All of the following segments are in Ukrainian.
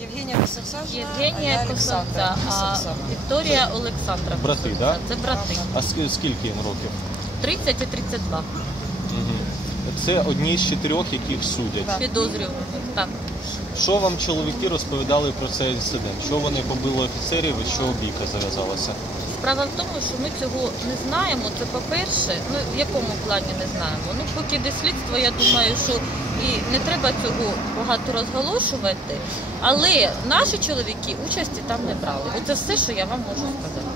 Євгенія Косовця. Євгенія Косовця, а Вікторія Олександра. Брати, Косовця. да? Це брати. А ск- скільки їм років? 30 і 32 Угу. Це одні з чотирьох, яких судять. Підозрюваних. Так. Що вам чоловіки розповідали про цей інцидент? Що вони побили офіцерів і що бійка зав'язалася? Справа в тому, що ми цього не знаємо. Це по-перше, ну в якому плані не знаємо. Ну поки йде слідство, я думаю, що і не треба цього багато розголошувати. Але наші чоловіки участі там не брали. Оце все, що я вам можу сказати.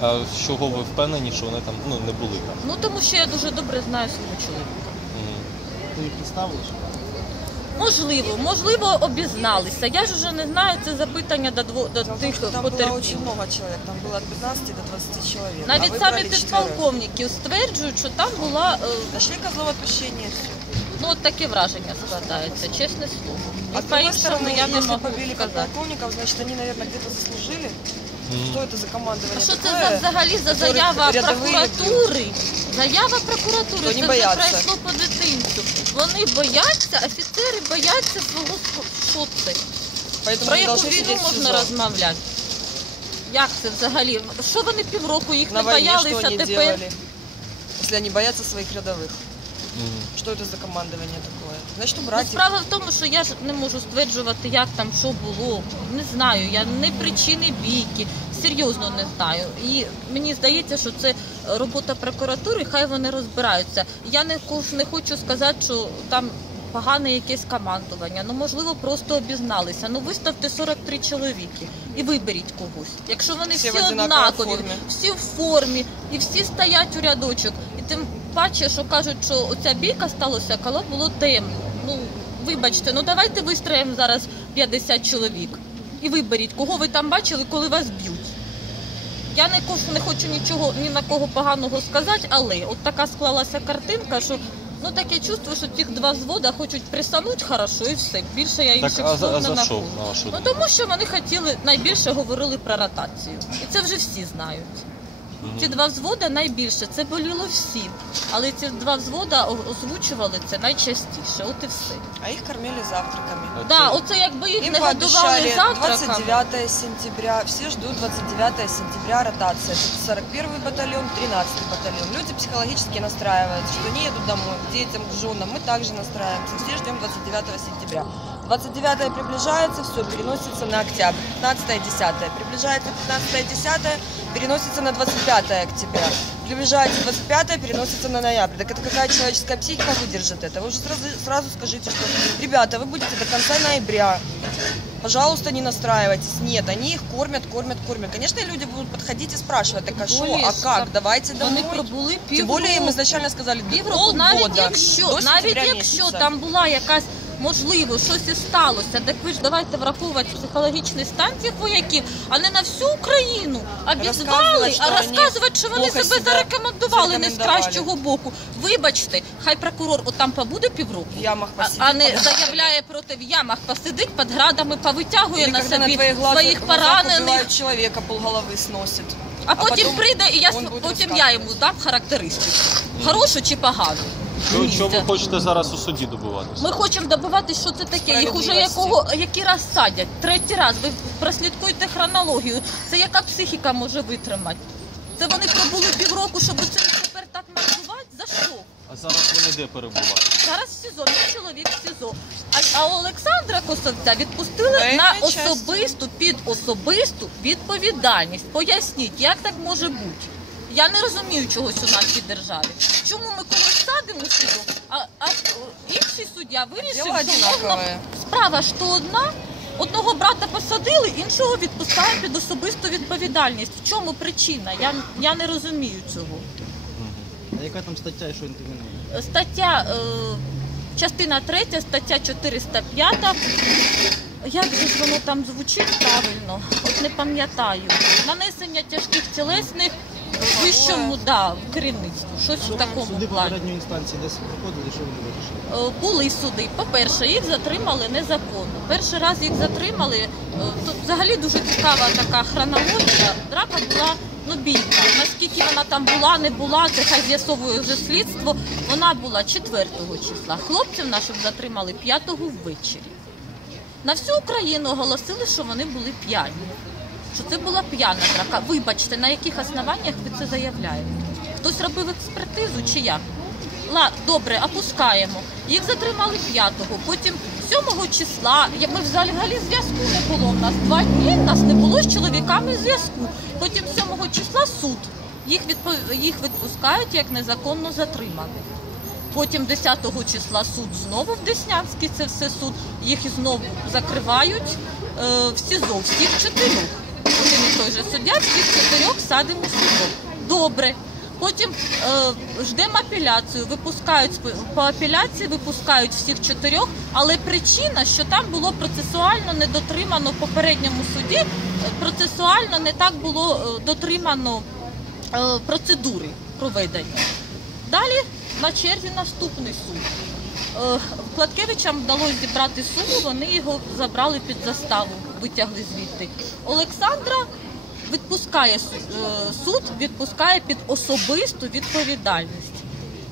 А з чого ви впевнені, що вони там ну, не були там? Ну тому що я дуже добре знаю свого чоловіка. Ти їх представили? чи? Можливо, можливо, обізналися. Я ж вже не знаю це запитання до дво до Там, тих там было потерпілих. очень много человек, там было от 15 до 20 человек. а Навіть выбрали самі четверых. підполковники стверджують, що там була е, Нашли козлов отпущения. ну от таке враження складається, чесне слово. А І с другой по-іншому стороны, я не если можу побили сказати. подполковников, значит, они, наверное, где-то заслужили. Мгм. Что это за командование А що це такое? за взагалі за которых заява рядовые прокуратури? Заява прокуратури, Вони це вже бояться. пройшло по дитинцю. Вони бояться, офіцери бояться свого сп- що це? Поэтому Про они яку должны війну сидеть в можна СИЗО. розмовляти? Як це взагалі? Що вони півроку їх На не войне что боялися они тепер? делали? Если они боятся своих рядовых. Мгм. Что это за командование такое? Значит, Ну, убрать их. справа в тому, що я ж не можу стверджувати, як там що було. Не знаю. Я не причини бійки, серйозно не знаю. І мені здається, що це робота прокуратури, хай вони розбираються. Я не не хочу сказати, що там. Погане якесь командування, ну можливо, просто обізналися. Ну виставте 43 чоловіки і виберіть когось. Якщо вони Всі всі, однакові, формі. всі в формі, і всі стоять у рядочок. І тим паче, що кажуть, що оця бійка сталася, коли було темно. Ну вибачте, ну давайте вистроїмо зараз 50 чоловік і виберіть, кого ви там бачили, коли вас б'ють. Я не, ко- не хочу нічого ні на кого поганого сказати, але от така склалася картинка, що ну таке чувство, що цих два взвода хочуть присануть хорошо і все. Більше я Так, інших а слов а не за що, знаходжу. на вашу Ну думку? тому що вони хотіли найбільше говорили про ротацію. І це вже всі знають. Ці два взвода найбільше, це боліло всім. Але ці два взвода озвучували це найчастіше. От і все. А их кормили завтраками. А Да, це- оце якби їх Им не годували завтраками. 29 сентября. Все ждут 29 сентября ротация. Это 41 батальон, 13 батальон. Люди психологически настраиваются, что они едут домой, к детям, к женам. Мы также настраиваемся. Все ждем 29 сентября. 29 приближается, все, переносится на октябрь. 15 10 приближается 15 10 переносится на 25 октября. Приближается 25 переносится на ноябрь. Так это какая человеческая психика выдержит это? Вы уже сразу, сразу скажите, что, ребята, вы будете до конца ноября. Пожалуйста, не настраивайтесь. Нет, они их кормят, кормят, кормят. Конечно, люди будут подходить и спрашивать, так а что, более, а как, что давайте Вони домой. пробули Тем півроку. более им изначально сказали півроку, навіть полгода, якщо, до навіть сентября якщо месяца. там була якась можливо, щось і сталося, так ви ж давайте враховувати психологічний стан цих вояків, а не на всю Україну обізвали, а розказувати, що вони себе зарекомендували не з кращого боку. Вибачте, хай прокурор отам побуде півроку. В ямах А, а не заявляє проти в ямах, посидить під градами, повитягує Или на когда на собі своїх поранених, убивают человека, полголовы сносит. а потім прийде і я потім я йому дам характеристику. Хорошу чи погану. Що, Місця. що ви хочете зараз у суді добиватися? Ми хочемо добиватися, що це таке. Їх уже якого який раз садять? Третій раз. Ви прослідкуйте хронологію. Це яка психіка може витримати? Це вони пробули півроку, щоб це тепер так називати? За що? А зараз вони де перебувають? Зараз в СІЗО, мій чоловік в СІЗО. А, а Олександра Косовця відпустили Воєнна на особисту під особисту відповідальність. Поясніть, як так може бути? Я не розумію чогось у нашій державі. Чому ми когось садимо в а, а інший суддя вирішив, Діло що можна справа ж то одна. Одного брата посадили, іншого відпускають під особисту відповідальність. В чому причина? Я, я не розумію цього. А яка там стаття і що інкримінує? Стаття, е, частина 3, стаття 405. Як же ж воно там звучить правильно? От не пам'ятаю. Нанесення тяжких тілесних вищому да, керівництву. Щось в такому Суди плані. попередньої інстанції десь проходили, що вони вирішили? Е, Були суди. По-перше, їх затримали незаконно. Перший раз їх затримали. е, Тут взагалі дуже цікава така хронологія. Драка була ну бійка. Наскільки вона там була, не була, це хай з'ясовує вже слідство. Вона була 4 числа. Хлопців наших затримали 5 ввечері. На всю Україну оголосили, що вони були п'яні. Що це була п'яна драка. Вибачте, на яких основаннях ви це заявляєте? Хтось робив експертизу чи як? Ла, добре, опускаємо. Їх затримали 5-го, потім 7-го числа. Ми взагалі зв'язку не було. У нас два дні нас не було з чоловіками зв'язку. Потім 7-го числа суд. Їх відпо- їх відпускають як незаконно затриманих. Потім 10 числа суд знову в Деснянський, це все суд. Їх знову закривають е, в СІЗО, всіх чотирьох. Той же суддя, всіх чотирьох садимо в Добре. Потім е, ждемо апеляцію, випускають по апеляції, випускають всіх чотирьох, але причина, що там було процесуально не дотримано в попередньому суді, процесуально не так було е, дотримано е, процедури проведення. Далі на черзі наступний суд. Е, Кладкевичам вдалося зібрати суму, вони його забрали під заставу, витягли звідти. Олександра відпускає е, суд, відпускає під особисту відповідальність.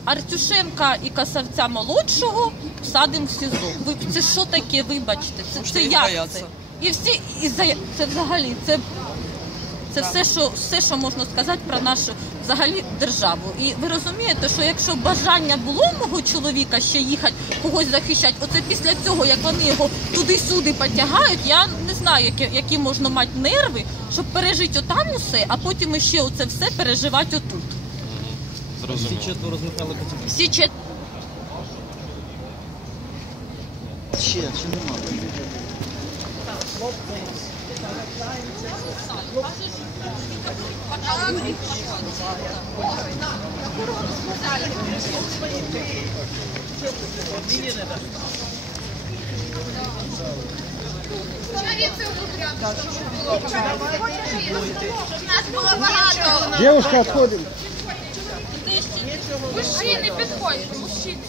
Артюшенка і Касавця молодшого садим в СІЗО. Ви це що таке? Вибачте, це, це як це? І всі і за це взагалі це це все, що все, що можна сказати про нашу взагалі державу. І ви розумієте, що якщо бажання було мого чоловіка ще їхати, когось захищати, оце після цього, як вони його туди-сюди потягають, я не знаю, які, які можна мати нерви, щоб пережити отам усе, а потім іще оце все переживати отут. Всі четверо з Михайла Всі чет... Ще, ще нема. Девушка, отходим. Мужчини, підходьте, мужчини.